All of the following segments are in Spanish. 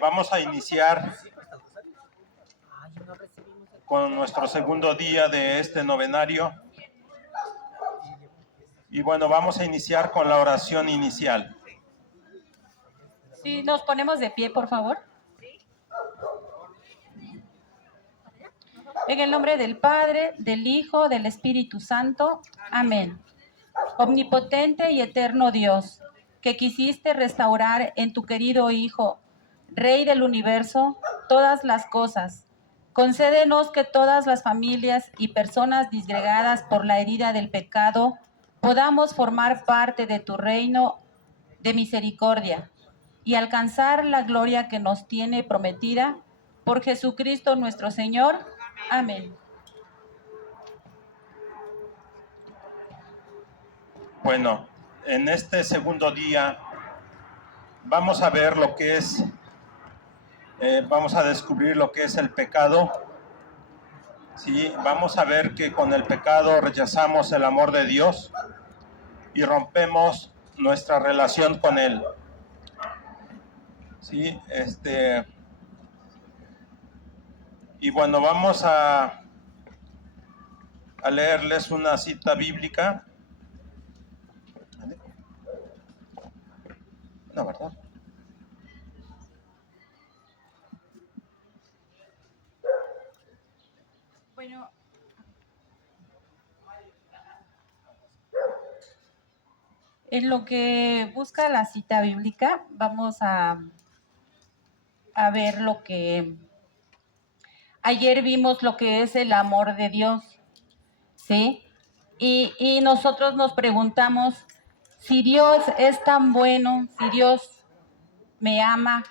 Vamos a iniciar con nuestro segundo día de este novenario. Y bueno, vamos a iniciar con la oración inicial. Sí, nos ponemos de pie, por favor. En el nombre del Padre, del Hijo, del Espíritu Santo. Amén. Omnipotente y eterno Dios, que quisiste restaurar en tu querido Hijo, Rey del universo, todas las cosas, concédenos que todas las familias y personas disgregadas por la herida del pecado podamos formar parte de tu reino de misericordia y alcanzar la gloria que nos tiene prometida por Jesucristo nuestro Señor. Amén. Bueno, en este segundo día vamos a ver lo que es, vamos a descubrir lo que es el pecado. Sí, vamos a ver que con el pecado rechazamos el amor de Dios y rompemos nuestra relación con Él. Sí, y bueno, vamos a leerles una cita bíblica. No, ¿verdad? Bueno, en lo que busca la cita bíblica, vamos a ver lo que ayer vimos, lo que es el amor de Dios, ¿sí? Y nosotros nos preguntamos, si Dios es tan bueno, si Dios me ama,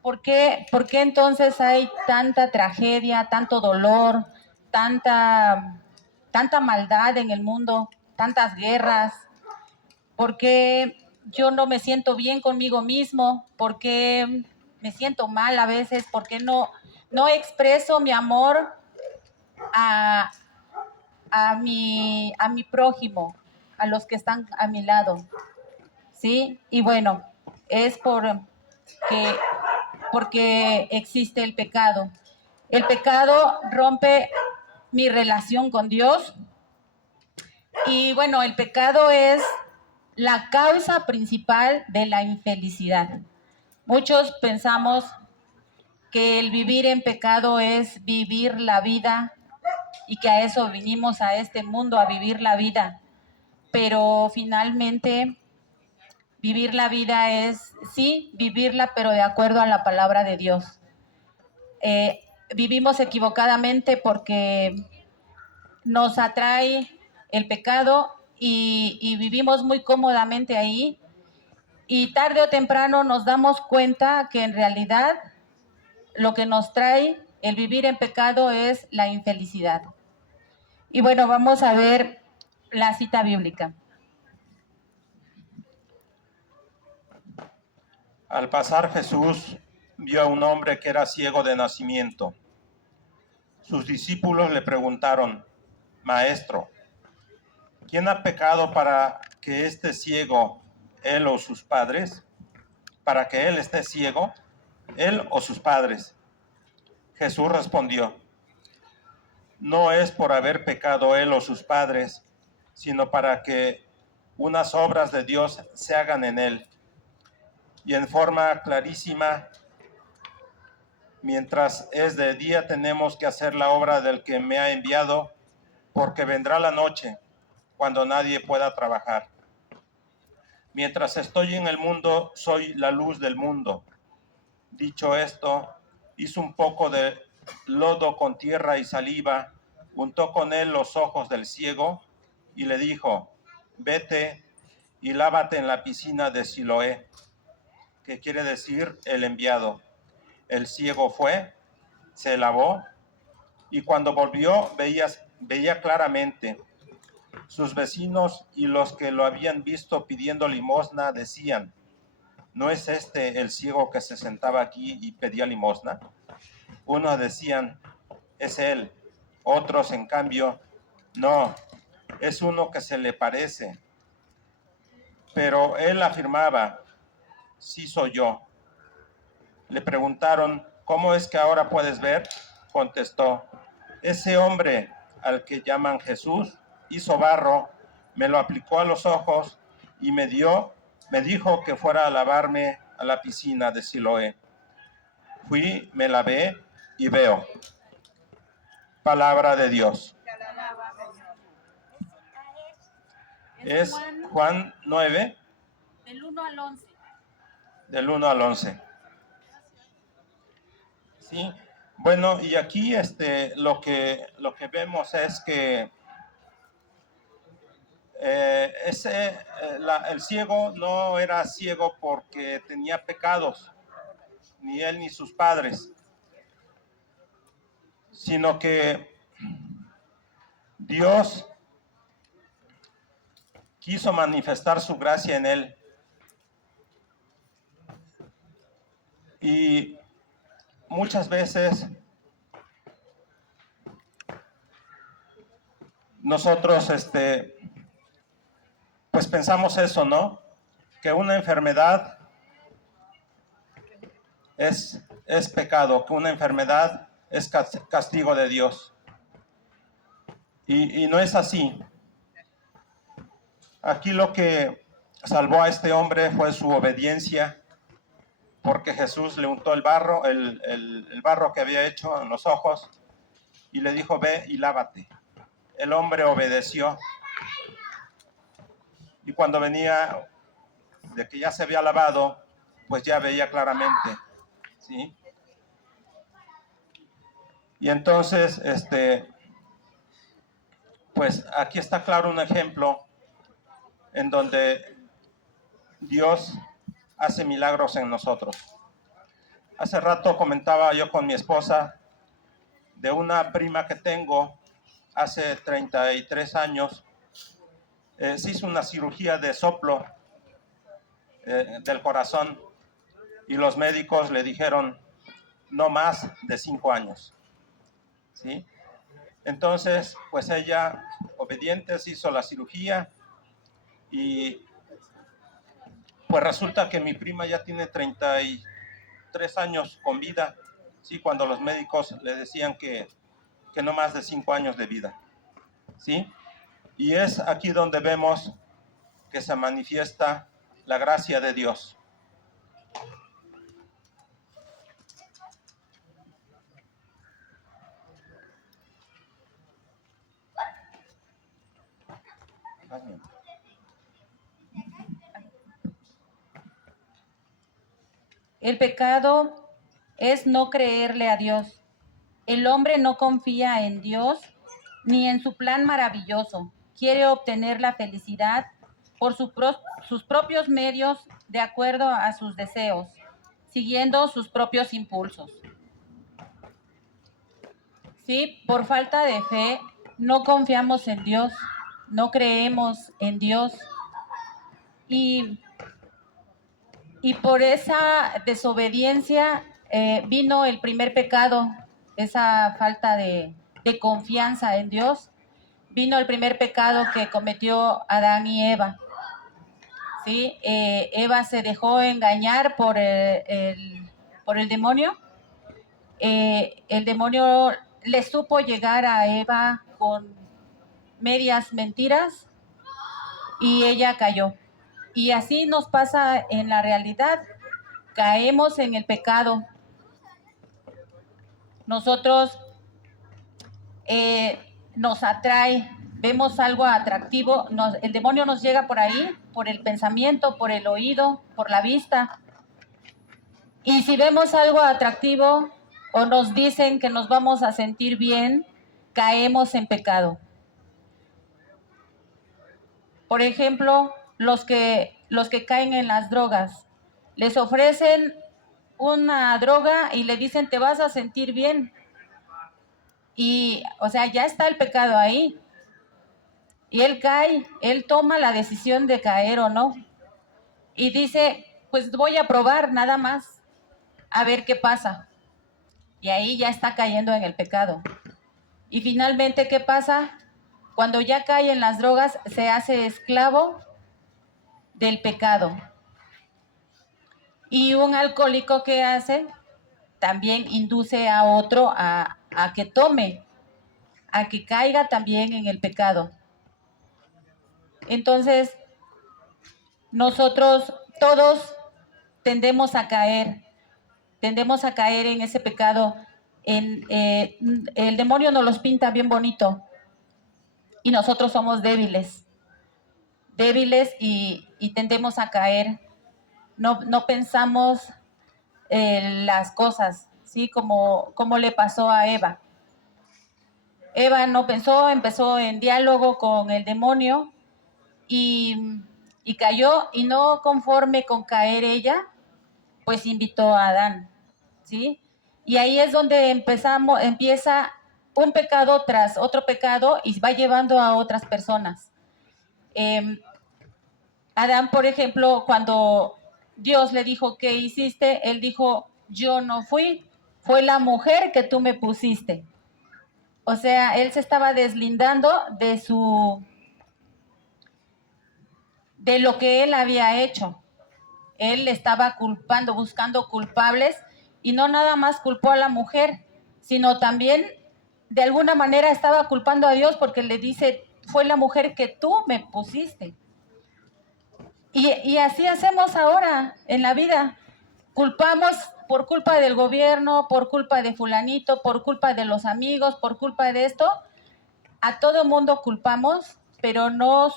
por qué entonces hay tanta tragedia, tanto dolor, tanta maldad en el mundo, tantas guerras? ¿Por qué yo no me siento bien conmigo mismo? ¿Por qué me siento mal a veces? ¿Por qué no expreso mi amor a, a mi prójimo, a los que están a mi lado? ¿Sí? Y bueno, es porque existe el pecado. El pecado rompe mi relación con Dios. Y bueno, el pecado es la causa principal de la infelicidad. Muchos pensamos que el vivir en pecado es vivir la vida y que a eso vinimos a este mundo, a vivir la vida. Pero finalmente vivir la vida es, sí, vivirla, pero de acuerdo a la palabra de Dios. Vivimos equivocadamente porque nos atrae el pecado y vivimos muy cómodamente ahí, y tarde o temprano nos damos cuenta que en realidad lo que nos trae el vivir en pecado es la infelicidad. Y bueno, vamos a ver la cita bíblica. Al pasar Jesús vio a un hombre que era ciego de nacimiento. Sus discípulos le preguntaron: Maestro, ¿quién ha pecado para que esté ciego, él o sus padres? ¿Para que él esté ciego, él o sus padres? Jesús respondió: No es por haber pecado él o sus padres, sino para que unas obras de Dios se hagan en él. Y en forma clarísima, mientras es de día tenemos que hacer la obra del que me ha enviado, porque vendrá la noche, cuando nadie pueda trabajar. Mientras estoy en el mundo, soy la luz del mundo. Dicho esto, hizo un poco de lodo con tierra y saliva, untó con él los ojos del ciego y le dijo: Vete y lávate en la piscina de Siloé, que quiere decir el enviado. El ciego fue, se lavó y cuando volvió veía claramente. Sus vecinos y los que lo habían visto pidiendo limosna decían: ¿No es este el ciego que se sentaba aquí y pedía limosna? Unos decían: es él. Otros, en cambio: no, es uno que se le parece. Pero él afirmaba: sí soy yo. Le preguntaron, ¿cómo es que ahora puedes ver? Contestó, ese hombre al que llaman Jesús hizo barro, me lo aplicó a los ojos y me dijo que fuera a lavarme a la piscina de Siloé. Fui, me lavé y veo. Palabra de Dios. Es Juan 9, del 1 al 11. del 1 al 11. Sí, bueno, y aquí lo que vemos es que el ciego no era ciego porque tenía pecados, ni él ni sus padres, sino que Dios quiso manifestar su gracia en él. Y muchas veces nosotros pues pensamos eso, ¿no? Que una enfermedad es pecado, que una enfermedad es castigo de Dios. Y no es así. Aquí lo que salvó a este hombre fue su obediencia, porque Jesús le untó el barro, el barro que había hecho en los ojos, y le dijo, ve y lávate. El hombre obedeció, y cuando venía de que ya se había lavado, pues ya veía claramente, ¿sí? Y entonces, pues aquí está claro un ejemplo en donde Dios hace milagros en nosotros. Hace rato comentaba yo con mi esposa de una prima que tengo hace 33 años. Se hizo una cirugía de soplo del corazón y los médicos le dijeron no más de 5 años. ¿Sí? Entonces, pues ella, obediente, se hizo la cirugía y pues resulta que mi prima ya tiene 33 años con vida, ¿sí? Cuando los médicos le decían que no más de 5 años de vida, ¿sí? Y es aquí donde vemos que se manifiesta la gracia de Dios. El pecado es no creerle a Dios. El hombre no confía en Dios ni en su plan maravilloso. Quiere obtener la felicidad por sus propios medios de acuerdo a sus deseos, siguiendo sus propios impulsos. Sí, por falta de fe no confiamos en Dios, no creemos en Dios y por esa desobediencia vino el primer pecado, esa falta de confianza en Dios. Vino el primer pecado que cometió Adán y Eva. ¿Sí? Eva se dejó engañar por el demonio. El demonio le supo llegar a Eva con medias mentiras y ella cayó. Y así nos pasa en la realidad. Caemos en el pecado. Nosotros nos atrae, vemos algo atractivo, el demonio nos llega por ahí, por el pensamiento, por el oído, por la vista. Y si vemos algo atractivo o nos dicen que nos vamos a sentir bien, caemos en pecado. Por ejemplo, los que caen en las drogas, les ofrecen una droga y le dicen te vas a sentir bien. Y, o sea, ya está el pecado ahí. Y él cae, él toma la decisión de caer o no. Y dice, pues voy a probar nada más, a ver qué pasa. Y ahí ya está cayendo en el pecado. Y finalmente, ¿qué pasa? Cuando ya cae en las drogas, se hace esclavo del pecado. Y un alcohólico, ¿qué hace? también induce a otro a que tome, a que caiga también en el pecado. Entonces, nosotros todos tendemos a caer en ese pecado. El demonio nos los pinta bien bonito y nosotros somos débiles y tendemos a caer. No pensamos las cosas, ¿sí? Como le pasó a Eva. Eva no pensó, empezó en diálogo con el demonio y cayó, y no conforme con caer ella, pues invitó a Adán, ¿sí? Y ahí es donde empieza un pecado tras otro pecado y va llevando a otras personas. Adán, por ejemplo, cuando Dios le dijo, ¿qué hiciste? Él dijo, yo no fui, fue la mujer que tú me pusiste. O sea, él se estaba deslindando de lo que él había hecho. Él estaba culpando, buscando culpables, y no nada más culpó a la mujer, sino también de alguna manera estaba culpando a Dios, porque le dice, fue la mujer que tú me pusiste. Y así hacemos ahora en la vida. Culpamos por culpa del gobierno, por culpa de fulanito, por culpa de los amigos, por culpa de esto. A todo mundo culpamos, pero no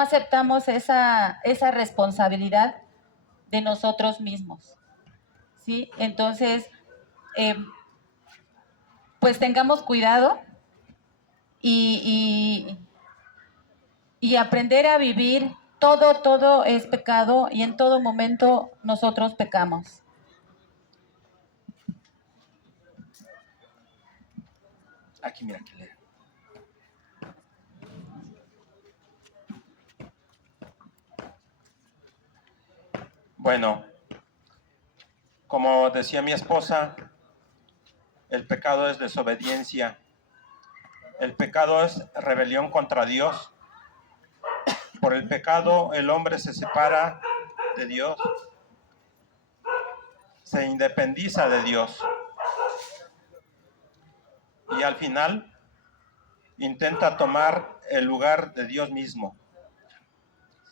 aceptamos esa responsabilidad de nosotros mismos, ¿sí? Entonces, pues tengamos cuidado y aprender a vivir. Todo es pecado y en todo momento nosotros pecamos. Aquí, mira, aquí leo. Bueno, como decía mi esposa, el pecado es desobediencia. El pecado es rebelión contra Dios. Por el pecado el hombre se separa de Dios, se independiza de Dios y al final intenta tomar el lugar de Dios mismo.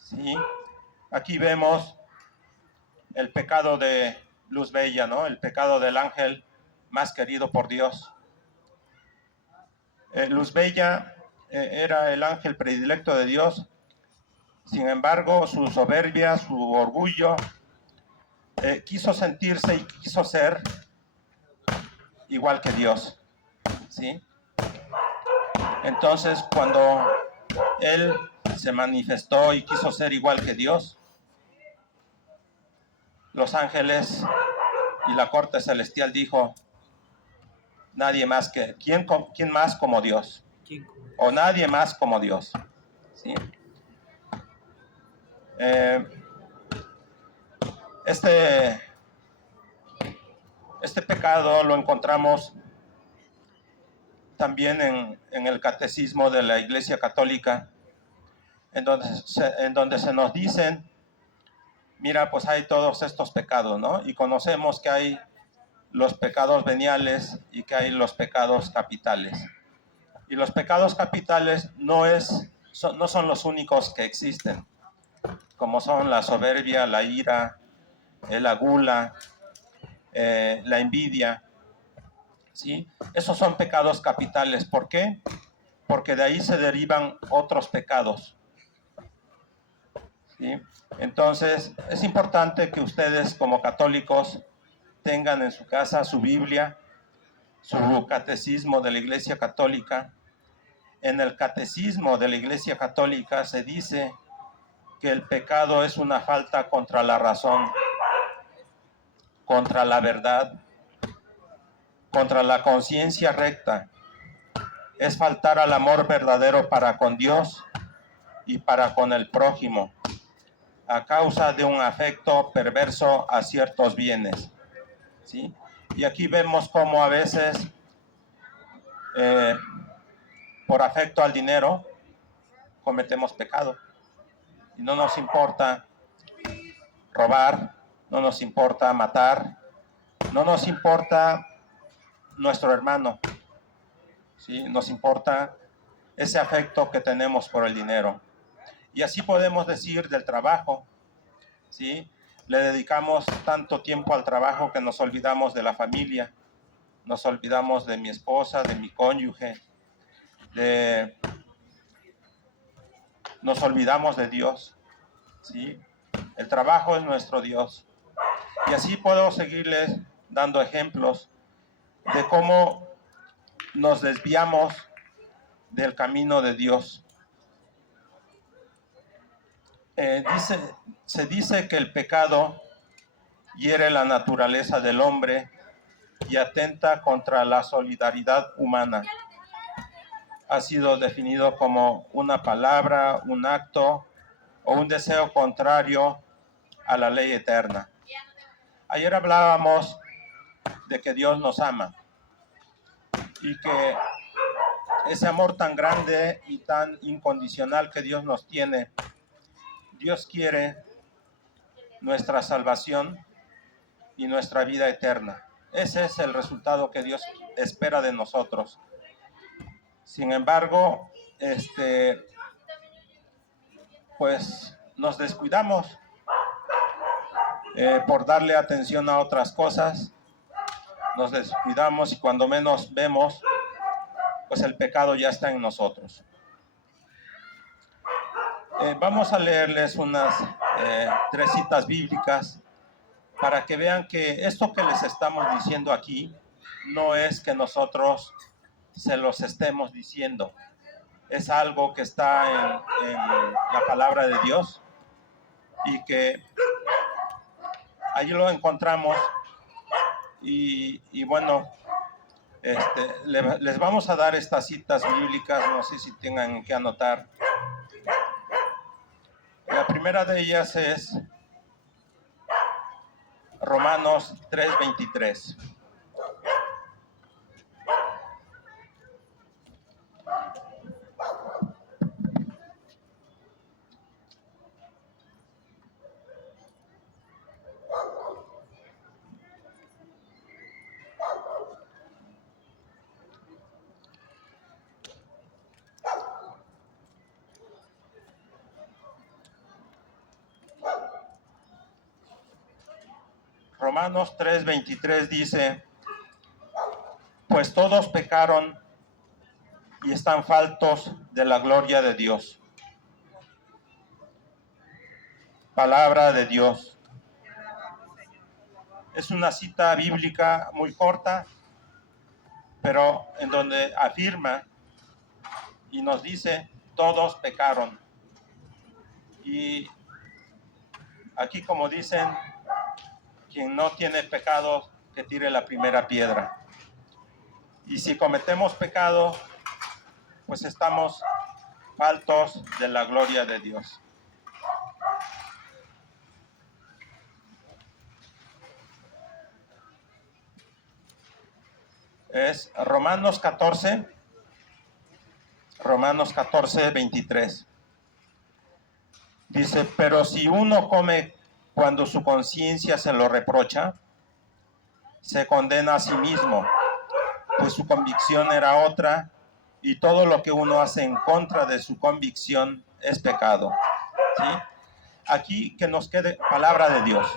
¿Sí? Aquí vemos el pecado de Luz Bella, ¿no? El pecado del ángel más querido por Dios. Luz Bella era el ángel predilecto de Dios. Sin embargo, su soberbia, su orgullo, quiso sentirse y quiso ser igual que Dios, ¿sí? Entonces, cuando él se manifestó y quiso ser igual que Dios, los ángeles y la corte celestial dijo, nadie más que, ¿quién más como Dios? O nadie más como Dios, ¿sí? Este pecado lo encontramos también en el catecismo de la Iglesia Católica, en donde se nos dicen, mira, pues hay todos estos pecados, ¿no? Y conocemos que hay los pecados veniales y que hay los pecados capitales. Y los pecados capitales no son los únicos que existen, como son la soberbia, la ira, la gula, la envidia, ¿sí? Esos son pecados capitales. ¿Por qué? Porque de ahí se derivan otros pecados, ¿sí? Entonces, es importante que ustedes como católicos tengan en su casa su Biblia, su catecismo de la Iglesia Católica. En el catecismo de la Iglesia Católica se dice que el pecado es una falta contra la razón, contra la verdad, contra la conciencia recta. Es faltar al amor verdadero para con Dios y para con el prójimo, a causa de un afecto perverso a ciertos bienes, ¿sí? Y aquí vemos cómo a veces, por afecto al dinero, cometemos pecado. Y no nos importa robar, no nos importa matar, No nos importa nuestro hermano, ¿sí? Nos importa ese afecto que tenemos por el dinero. Y así podemos decir del trabajo, ¿sí? Le dedicamos tanto tiempo al trabajo que nos olvidamos de la familia, nos olvidamos de mi esposa, de mi cónyuge, nos olvidamos de Dios, ¿sí? El trabajo es nuestro Dios. Y así puedo seguirles dando ejemplos de cómo nos desviamos del camino de Dios. Se dice que el pecado hiere la naturaleza del hombre y atenta contra la solidaridad humana. Ha sido definido como una palabra, un acto o un deseo contrario a la ley eterna. Ayer hablábamos de que Dios nos ama y que ese amor tan grande y tan incondicional que Dios nos tiene, Dios quiere nuestra salvación y nuestra vida eterna. Ese es el resultado que Dios espera de nosotros. Sin embargo, pues nos descuidamos por darle atención a otras cosas. Nos descuidamos y cuando menos vemos, pues el pecado ya está en nosotros. Vamos a leerles unas 3 citas bíblicas para que vean que esto que les estamos diciendo aquí no es que nosotros se los estemos diciendo, es algo que está en la palabra de Dios y que allí lo encontramos y bueno, les vamos a dar estas citas bíblicas, no sé si tengan que anotar. La primera de ellas es Romanos 3:23. Romanos 3:23 dice, pues todos pecaron y están faltos de la gloria de Dios. Palabra de Dios. Es una cita bíblica muy corta, pero en donde afirma y nos dice, todos pecaron. Y aquí, como dicen, quien no tiene pecado, que tire la primera piedra. Y si cometemos pecado, pues estamos faltos de la gloria de Dios. Es Romanos 14:23. Dice, pero si uno come cuando su conciencia se lo reprocha, se condena a sí mismo, pues su convicción era otra y todo lo que uno hace en contra de su convicción es pecado. ¿Sí? Aquí que nos quede, palabra de Dios.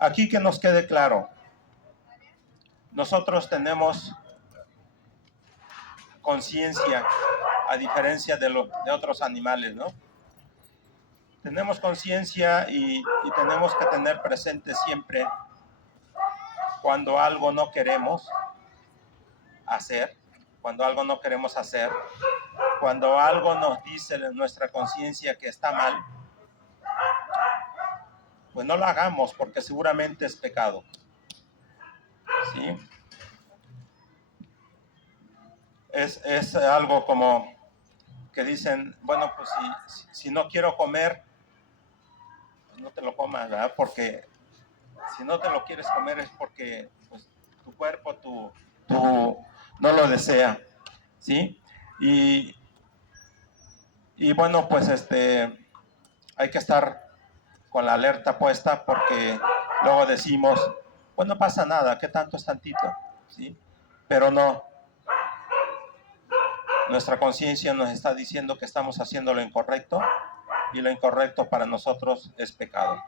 Aquí que nos quede claro, nosotros tenemos conciencia, a diferencia de otros animales, ¿no? Tenemos conciencia y tenemos que tener presente siempre cuando algo no queremos hacer, cuando algo nos dice nuestra conciencia que está mal, pues no lo hagamos porque seguramente es pecado. ¿Sí? Es algo como que dicen, bueno, pues si no quiero comer, pues no te lo comas, ¿verdad? Porque si no te lo quieres comer es porque pues, tu cuerpo, tu no lo desea, ¿sí? Y bueno, pues hay que estar con la alerta puesta porque Luego decimos, pues no pasa nada, ¿qué tanto es tantito? ¿Sí? Pero no. Nuestra conciencia nos está diciendo que estamos haciendo lo incorrecto y lo incorrecto para nosotros es pecado.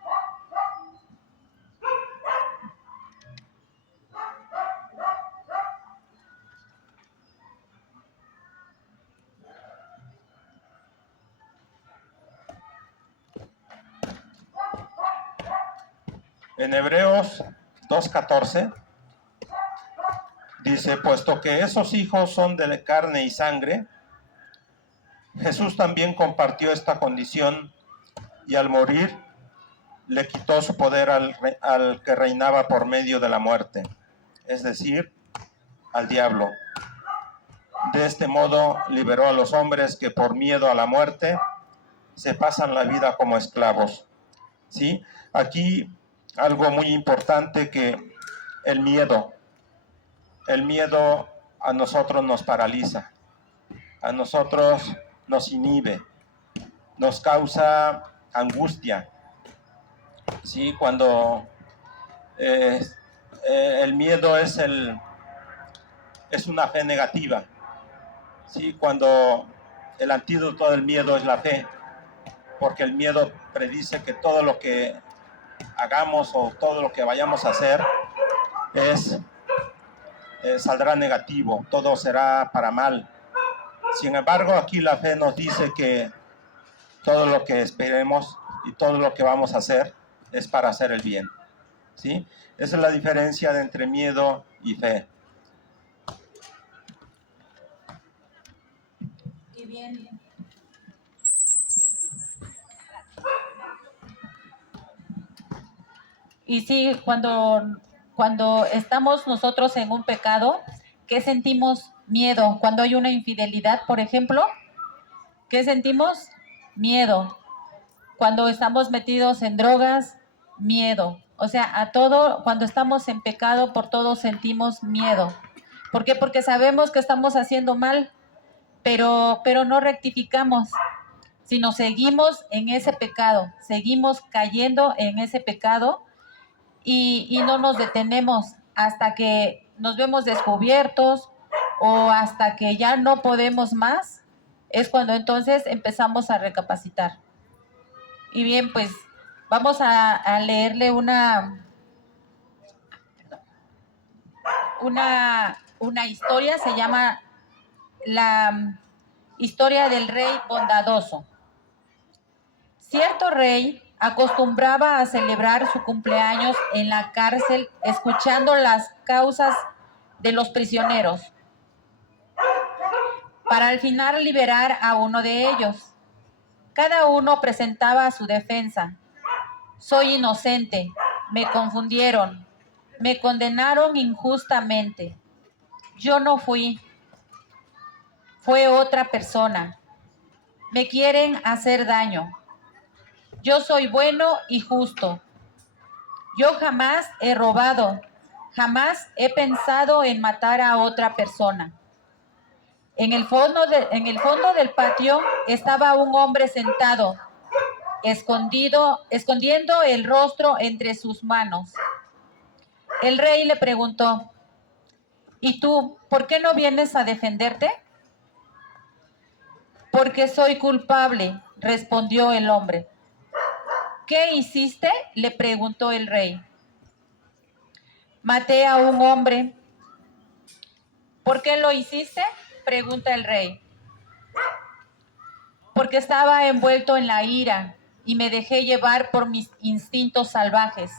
En Hebreos 2:14 dice, puesto que esos hijos son de carne y sangre, Jesús también compartió esta condición y al morir le quitó su poder al que reinaba por medio de la muerte, es decir, al diablo. De este modo liberó a los hombres que por miedo a la muerte se pasan la vida como esclavos. ¿Sí? Aquí algo muy importante, que el miedo a nosotros nos paraliza, a nosotros nos inhibe, nos causa angustia. ¿Sí? Cuando el miedo es una fe negativa. ¿Sí? Cuando el antídoto del miedo es la fe, porque el miedo predice que todo lo que hagamos o todo lo que vayamos a hacer saldrá negativo, todo será para mal. Sin embargo, aquí la fe nos dice que todo lo que esperemos y todo lo que vamos a hacer es para hacer el bien. ¿Sí? Esa es la diferencia entre miedo y fe. Y bien. Y sí, cuando estamos nosotros en un pecado, ¿qué sentimos? Miedo. Cuando hay una infidelidad, por ejemplo, ¿qué sentimos? Miedo. Cuando estamos metidos en drogas, miedo. O sea, a todo, cuando estamos en pecado, por todo sentimos miedo. ¿Por qué? Porque sabemos que estamos haciendo mal, pero no rectificamos, sino seguimos en ese pecado, seguimos cayendo en ese pecado y no nos detenemos hasta que nos vemos descubiertos o hasta que ya no podemos más, es cuando entonces empezamos a recapacitar. Y bien, pues vamos a leerle una historia, se llama La historia del rey bondadoso. Cierto rey acostumbraba a celebrar su cumpleaños en la cárcel escuchando las causas de los prisioneros para al final liberar a uno de ellos. Cada uno presentaba su defensa. Soy inocente, me confundieron, me condenaron injustamente. Yo no fui, fue otra persona. Me quieren hacer daño. Yo soy bueno y justo. Yo jamás he robado, jamás he pensado en matar a otra persona. En el fondo del patio estaba un hombre sentado, escondiendo el rostro entre sus manos. El rey le preguntó, ¿y tú por qué no vienes a defenderte? Porque soy culpable, respondió el hombre. ¿Qué hiciste?, le preguntó el rey. Maté a un hombre. ¿Por qué lo hiciste?, pregunta el rey. Porque estaba envuelto en la ira y me dejé llevar por mis instintos salvajes.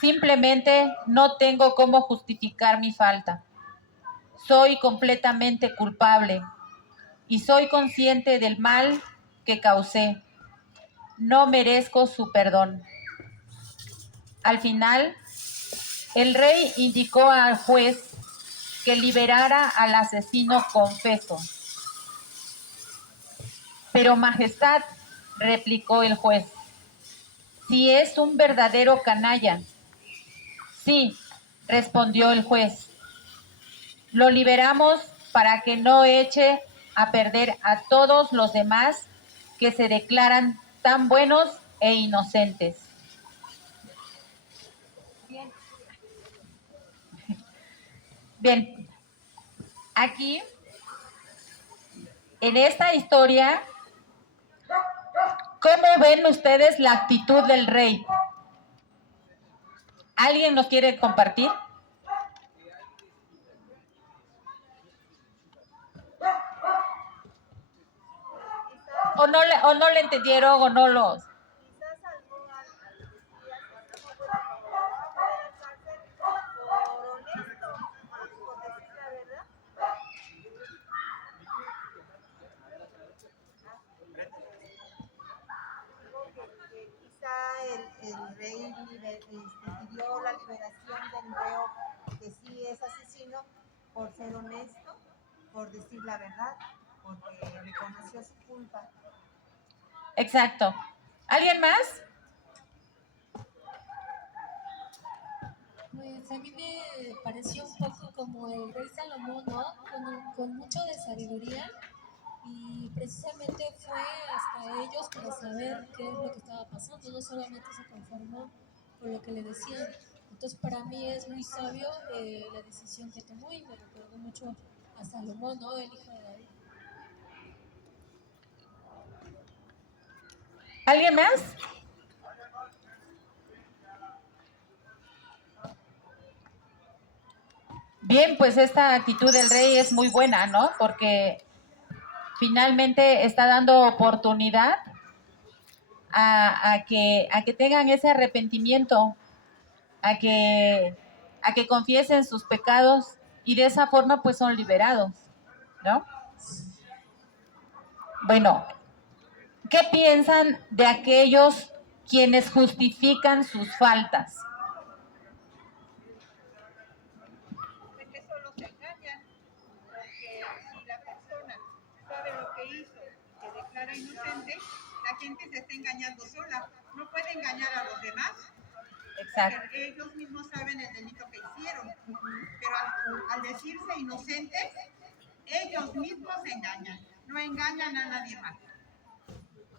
Simplemente no tengo cómo justificar mi falta. Soy completamente culpable y soy consciente del mal que causé. No merezco su perdón. Al final, el rey indicó al juez que liberara al asesino confeso. Pero Majestad, replicó el juez, si es un verdadero canalla. Sí, respondió el juez. Lo liberamos para que no eche a perder a todos los demás que se declaran tan buenos e inocentes. Bien, aquí, en esta historia, ¿cómo ven ustedes la actitud del rey? ¿Alguien nos quiere compartir? O no le entendieron o no los... Quizás salvó al policía que estuvo en la cárcel por honesto, por decir la verdad. Que quizá el rey pidió la liberación del reo que sí es asesino por ser honesto, por decir la verdad, porque reconoció su culpa. Exacto. ¿Alguien más? Pues a mí me pareció un poco como el rey Salomón, ¿no? Con mucho de sabiduría, y precisamente fue hasta ellos para saber qué es lo que estaba pasando, no solamente se conformó con lo que le decían. Entonces para mí es muy sabio la decisión que tomó, y me recordó mucho a Salomón, ¿no? El hijo de David. ¿Alguien más? Bien, pues esta actitud del rey es muy buena, ¿no? Porque finalmente está dando oportunidad a que tengan ese arrepentimiento, a que confiesen sus pecados y de esa forma pues son liberados, ¿no? Bueno, ¿qué piensan de aquellos quienes justifican sus faltas? De que solo se engañan, porque si la persona sabe lo que hizo y se declara inocente, la gente se está engañando sola, no puede engañar a los demás. Exacto. Porque ellos mismos saben el delito que hicieron, pero al decirse inocentes, ellos mismos se engañan, no engañan a nadie más.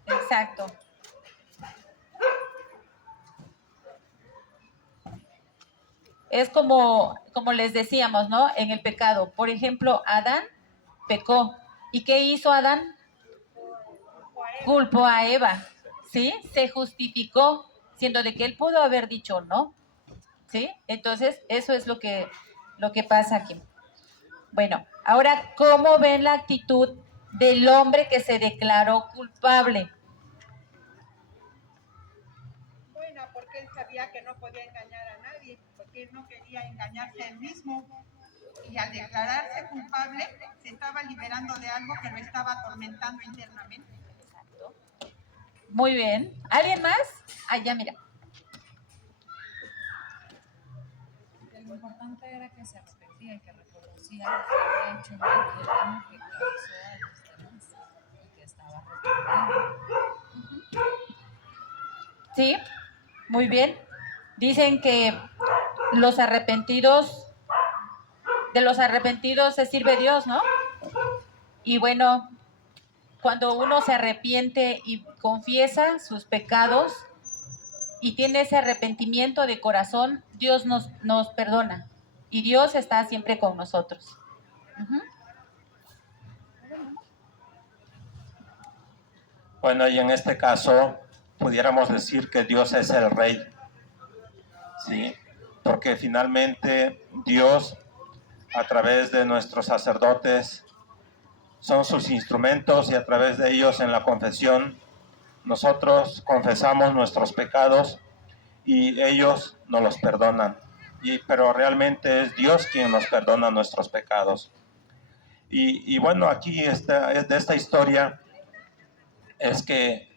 Exacto. Es como les decíamos, ¿no? En el pecado. Por ejemplo, Adán pecó. ¿Y qué hizo Adán? Culpó a Eva, ¿sí? Se justificó, siendo de que él pudo haber dicho no, ¿sí? Entonces, eso es lo que pasa aquí. Bueno, ahora, ¿cómo ven la actitud del hombre que se declaró culpable? Bueno, porque él sabía que no podía engañar a nadie, porque él no quería engañarse a él mismo. Y al declararse culpable, se estaba liberando de algo que lo estaba atormentando internamente. Muy bien. ¿Alguien más? Ah, ya, mira. Lo importante era que se arrepentía y que reconocía lo que había hecho mal y el daño que causó a los demás y que estaba arrepentido. Sí, muy bien. Dicen que los arrepentidos, de los arrepentidos se sirve Dios, ¿no? Y bueno, cuando uno se arrepiente y confiesa sus pecados y tiene ese arrepentimiento de corazón, Dios nos perdona. Y Dios está siempre con nosotros. Bueno, y en este caso pudiéramos decir que Dios es el rey, ¿sí? Porque finalmente Dios, a través de nuestros sacerdotes, son sus instrumentos, y a través de ellos en la confesión nosotros confesamos nuestros pecados y ellos nos los perdonan. Pero realmente es Dios quien nos perdona nuestros pecados. Y bueno, aquí de esta historia es que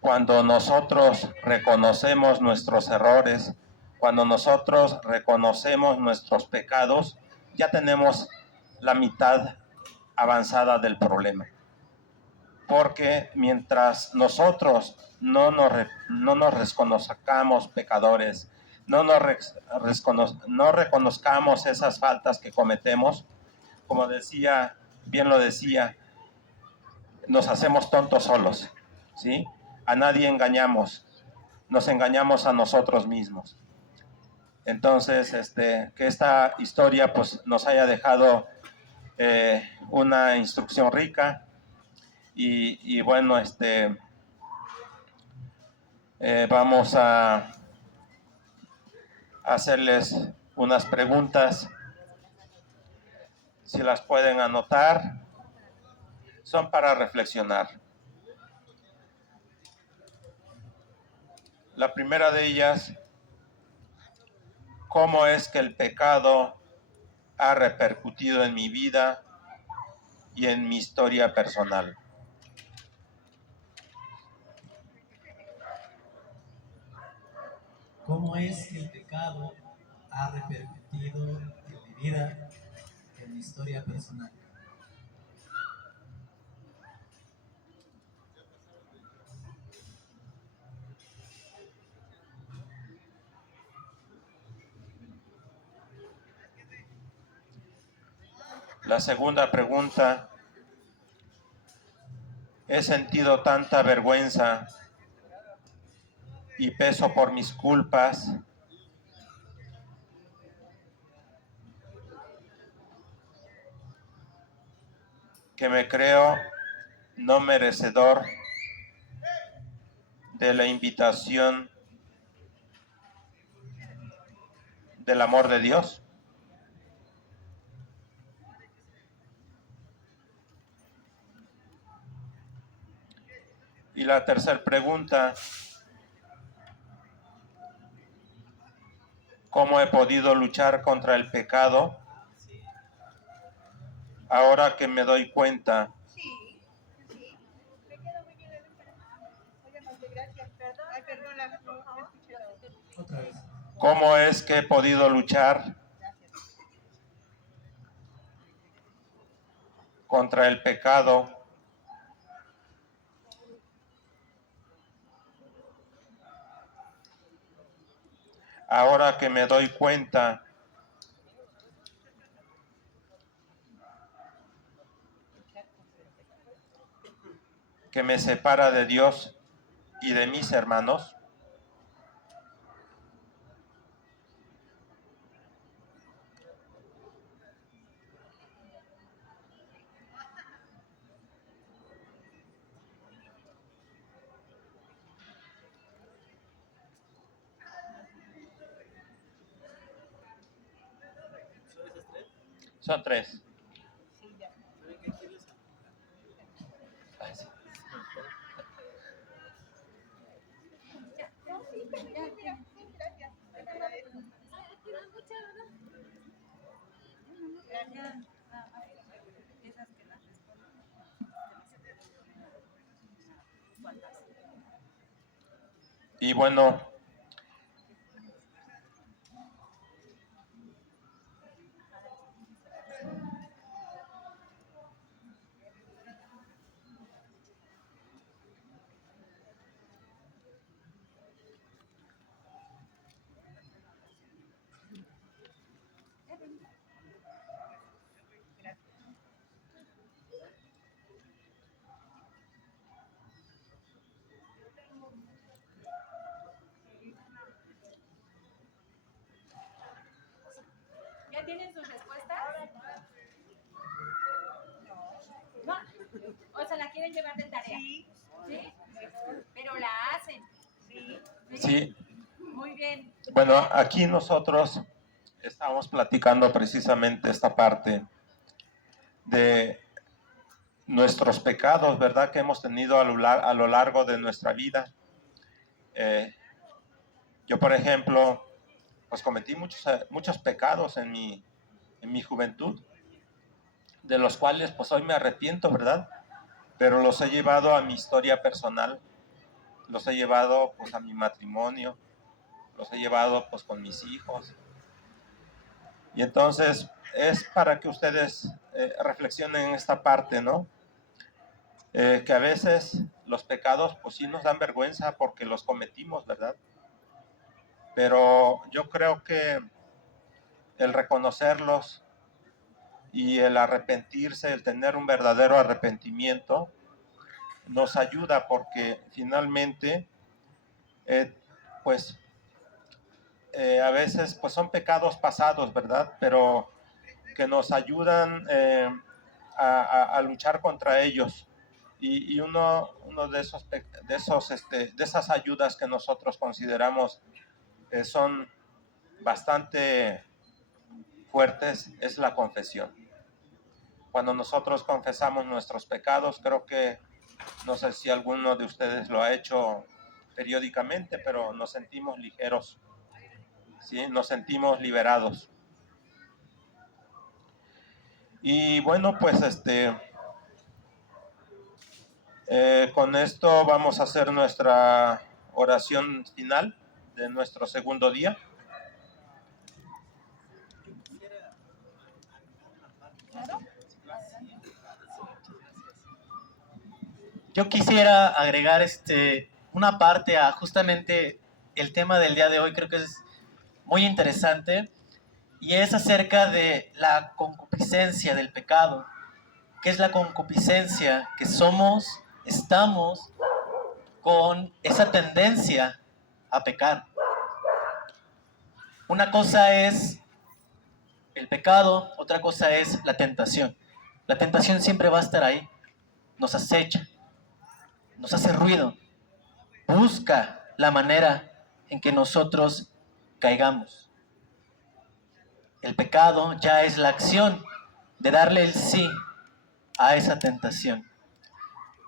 cuando nosotros reconocemos nuestros errores, cuando nosotros reconocemos nuestros pecados, ya tenemos la mitad avanzada del problema. Porque mientras nosotros no nos reconozcamos pecadores, no reconozcamos esas faltas que cometemos, como decía, bien lo decía, nos hacemos tontos solos, ¿sí? A nadie engañamos, nos engañamos a nosotros mismos. Entonces, que esta historia pues nos haya dejado una instrucción rica y bueno, vamos a hacerles unas preguntas, si las pueden anotar, son para reflexionar. La primera de ellas, ¿cómo es que el pecado ha repercutido en mi vida y en mi historia personal? ¿Cómo es que el pecado ha repercutido en mi vida, en mi historia personal? La segunda pregunta, he sentido tanta vergüenza y peso por mis culpas que me creo no merecedor de la invitación del amor de Dios. Y la tercera pregunta, ¿cómo he podido luchar contra el pecado ahora que me doy cuenta Otra vez. cómo es que he podido luchar contra el pecado ahora que me doy cuenta que me separa de Dios y de mis hermanos? Son tres. Y bueno, ¿Ya tienen sus respuestas? No. ¿O se la quieren llevar de tarea? Sí. ¿Sí? Pero la hacen. Sí. sí, Muy bien. bueno, aquí nosotros estamos platicando precisamente esta parte de nuestros pecados, ¿verdad? Que hemos tenido a lo largo de nuestra vida. Yo, por ejemplo, pues cometí muchos pecados en mi juventud, de los cuales pues hoy me arrepiento, ¿verdad? Pero los he llevado a mi historia personal, los he llevado pues a mi matrimonio, los he llevado pues con mis hijos. Y entonces es para que ustedes reflexionen en esta parte, ¿no? Que a veces los pecados pues sí nos dan vergüenza porque los cometimos, ¿verdad? Pero yo creo que el reconocerlos y el arrepentirse, el tener un verdadero arrepentimiento, nos ayuda porque finalmente, pues a veces pues son pecados pasados, ¿verdad? Pero que nos ayudan a luchar contra ellos. Y uno de esas ayudas que nosotros consideramos son bastante fuertes es la confesión. Cuando nosotros confesamos nuestros pecados, creo que, no sé si alguno de ustedes lo ha hecho periódicamente, pero nos sentimos ligeros, ¿sí? Nos sentimos liberados. Y bueno, pues con esto vamos a hacer nuestra oración final de nuestro segundo día. Yo quisiera agregar una parte a justamente el tema del día de hoy, creo que es muy interesante, y es acerca de la concupiscencia del pecado. ¿Qué es la concupiscencia? Que estamos con esa tendencia a pecar. Una cosa es el pecado, otra cosa es la tentación. La tentación siempre va a estar ahí, nos acecha, nos hace ruido, busca la manera en que nosotros caigamos. El pecado ya es la acción de darle el sí a esa tentación.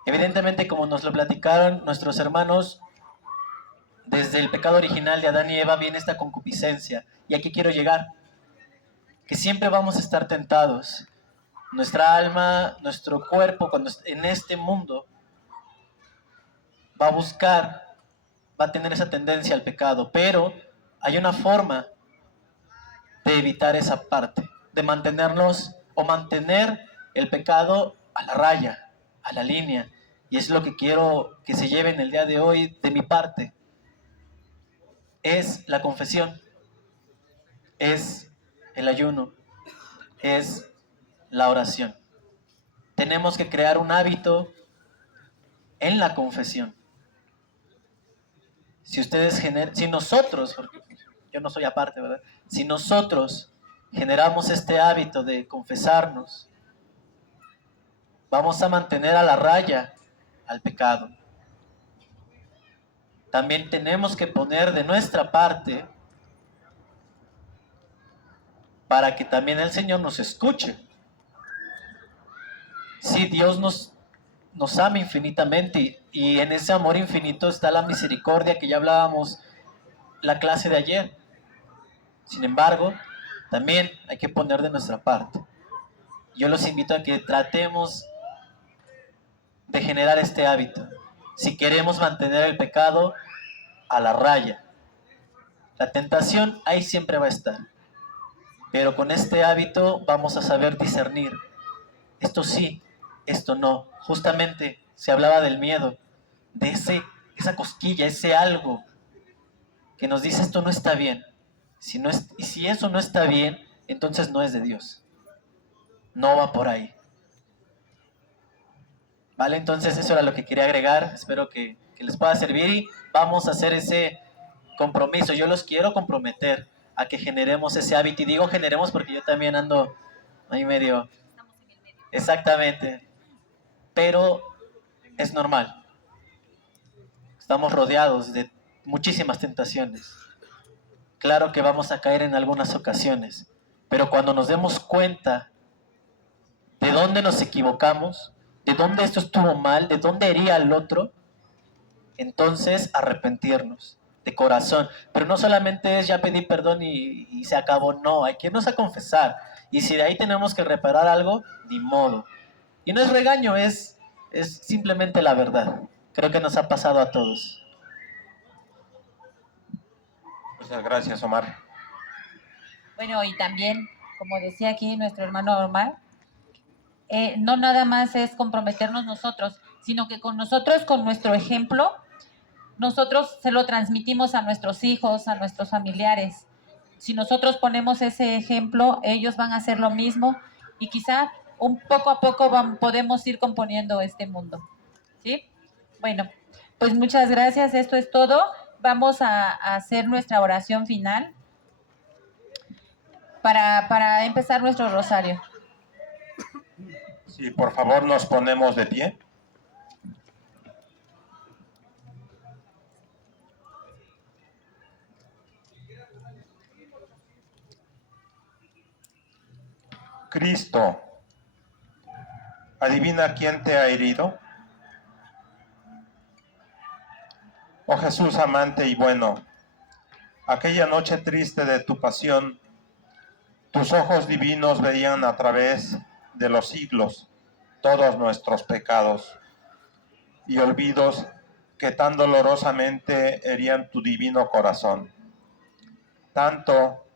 Evidentemente, como nos lo platicaron nuestros hermanos, desde el pecado original de Adán y Eva viene esta concupiscencia. Y aquí quiero llegar, que siempre vamos a estar tentados. Nuestra alma, nuestro cuerpo, cuando en este mundo, va a buscar, va a tener esa tendencia al pecado, pero hay una forma de evitar esa parte, de mantenernos o mantener el pecado a la raya, a la línea. Y es lo que quiero que se lleven el día de hoy de mi parte. Es la confesión, es el ayuno, es la oración. Tenemos que crear un hábito en la confesión. Si nosotros, porque yo no soy aparte, ¿verdad? Si nosotros generamos este hábito de confesarnos, vamos a mantener a la raya al pecado. También tenemos que poner de nuestra parte para que también el Señor nos escuche. Sí, Dios nos ama infinitamente y en ese amor infinito está la misericordia que ya hablábamos la clase de ayer. Sin embargo, también hay que poner de nuestra parte. Yo los invito a que tratemos de generar este hábito. Si queremos mantener el pecado a la raya, la tentación ahí siempre va a estar. Pero con este hábito vamos a saber discernir. Esto sí, esto no. Justamente se hablaba del miedo, de esa cosquilla, ese algo que nos dice esto no está bien. Y si eso no está bien, entonces no es de Dios. No va por ahí. Vale, entonces eso era lo que quería agregar. Espero que les pueda servir y vamos a hacer ese compromiso. Yo los quiero comprometer a que generemos ese hábito. Y digo generemos porque yo también ando ahí medio. Exactamente. Pero es normal. Estamos rodeados de muchísimas tentaciones. Claro que vamos a caer en algunas ocasiones, pero cuando nos demos cuenta de dónde nos equivocamos, de dónde esto estuvo mal, de dónde hería al otro, entonces arrepentirnos de corazón. Pero no solamente es ya pedir perdón y se acabó, no, hay que irnos a confesar. Y si de ahí tenemos que reparar algo, ni modo. Y no es regaño, es simplemente la verdad. Creo que nos ha pasado a todos. Muchas gracias, Omar. Bueno, y también, como decía aquí nuestro hermano Omar, no nada más es comprometernos nosotros, sino que con nosotros, con nuestro ejemplo, nosotros se lo transmitimos a nuestros hijos, a nuestros familiares. Si nosotros ponemos ese ejemplo, ellos van a hacer lo mismo y quizá un poco a poco podemos ir componiendo este mundo. ¿Sí? Bueno, pues muchas gracias, esto es todo. Vamos a hacer nuestra oración final. para empezar nuestro rosario. Sí, por favor, nos ponemos de pie. Cristo, adivina quién te ha herido. Oh Jesús amante y bueno, aquella noche triste de tu pasión, tus ojos divinos veían a través de los siglos todos nuestros pecados y olvidos que tan dolorosamente herían tu divino corazón. Tanto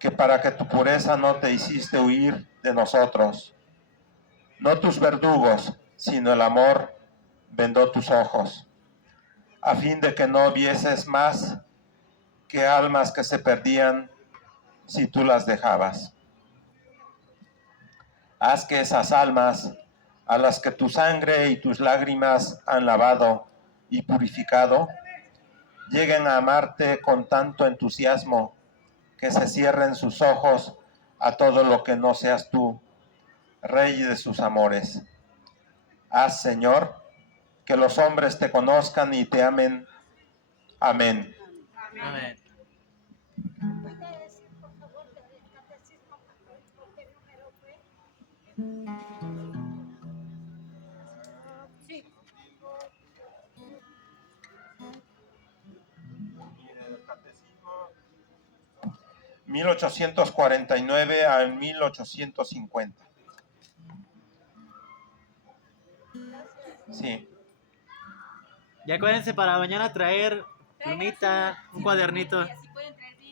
que para que tu pureza no te hiciste huir de nosotros. No tus verdugos, sino el amor vendó tus ojos, a fin de que no vieses más que almas que se perdían si tú las dejabas. Haz que esas almas, a las que tu sangre y tus lágrimas han lavado y purificado, lleguen a amarte con tanto entusiasmo que se cierren sus ojos a todo lo que no seas tú, Rey de sus amores. Haz, Señor, que los hombres te conozcan y te amen. Amén. Amén. ¿Puede decir, por favor, del catecismo católico qué número fue? Sí. 1849 a 1850. Sí. Y acuérdense para mañana traer plumita, un cuadernito. Y así pueden